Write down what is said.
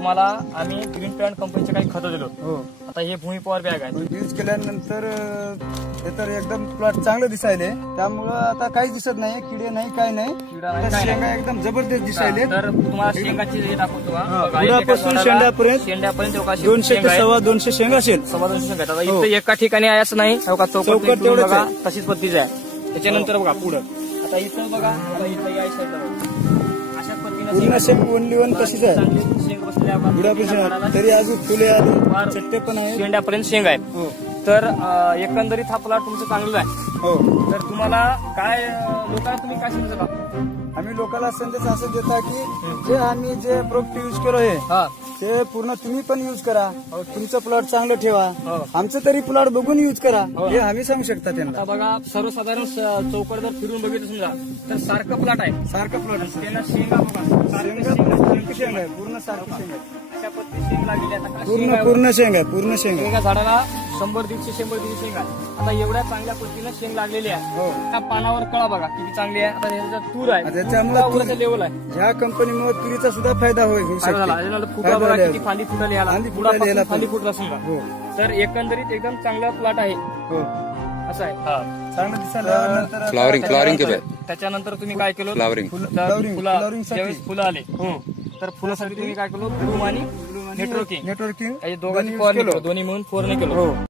तुम्हाला आम्ही green plant कंपनीचे काही खतं दिलो. हो. आता हे भूमी पॉवर बॅग आहे. यूज केल्यानंतर हे तर एकदम प्लॉट चांगलं दिसायले. त्यामुळं आता काहीच दिसत नाही, किडे नाही, काय नाही. किडा नाही, काय शेंगा एकदम जबरदस्त दिसायले. तर तुम्हाला शेंगाची हे दाखवतो का? बुडापासून शेंड्यापर्यंत 200 ते 250 शेंगा असेल. 250 शेंगा. आता इथं एका ठिकाणी आहे असं नाही. चौकट तेवढंच बघा, आहे. तशीच पद्धतीच आहे. त्याच्यानंतर बघा पुढं आता इथं बघा, आता इथं या साईडला अशा पूर्ण शेंग ओनली वन तशीच आहे. शेंग बसल्या बुडापासून तरी अजून फुले आली, चट्टे पण आहे, शेंड्यापर्यंत शेंग आहे. हो. तर एकंदरीत हा प्लॉट तुमचं चांगलं आहे. हो. तर तुम्हाला काय लोकांना तुम्ही काय सांगता? आम्ही लोकांना संदेश असं देता की जे आम्ही जे प्रोडक्ट यूज करू आहे हा, ते पूर्ण तुम्ही पण यूज करा. तुमचं प्लॉट चांगलं ठेवा. हो. आमचं तरी प्लॉट बघून यूज करा, हो. हे आम्ही सांगू शकता त्यांना. आता बघा, सर्वसाधारण चौकट जर फिरून बघितलं समजा तर सारखं प्लॉट आहे. सारखं प्लॉट आहे. त्यांना शेंगा बघा, सारखं शेंग आहे, पूर्ण सारखं शेंग आहे. अशा पद्धती शेंग लागलेली आहे. आता पूर्ण पूर्ण शेंग आहे, पूर्ण शेंग आहे. एका झाडाला 100-150 शेंग आहे. आता एवढ्या चांगल्या पद्धतीनं शेंग लागलेली आहे. हो. त्या पानावर कळा बघा किती चांगली आहे. आता ह्याचा तूर आहे, त्याच्यामुळे लेवल आहे. ह्या कंपनीमुळे तुरीचा सुद्धा फायदा होऊ फायदा शकतो. झाला. फुटला बघा किती फांदी फुटली याला. फांदी फुटायला याला फांदी फुटला समजा. हो. तर एकंदरीत एकदम चांगला प्लॉट आहे. हो. असं आहे. चांगलं दिसायला. फ्लॉवरिंग त्याच्यानंतर तुम्ही काय केलं? फ्लॉवरिंग ज्यावेळेस फुलं आले तर फुलासाठी तुम्ही काय केलं? ब्लूम आणि नेटवर्किंग नेटवर्किंग दोघांनी फवारणी केलं, दोन्ही मिळून फवारणी केलं.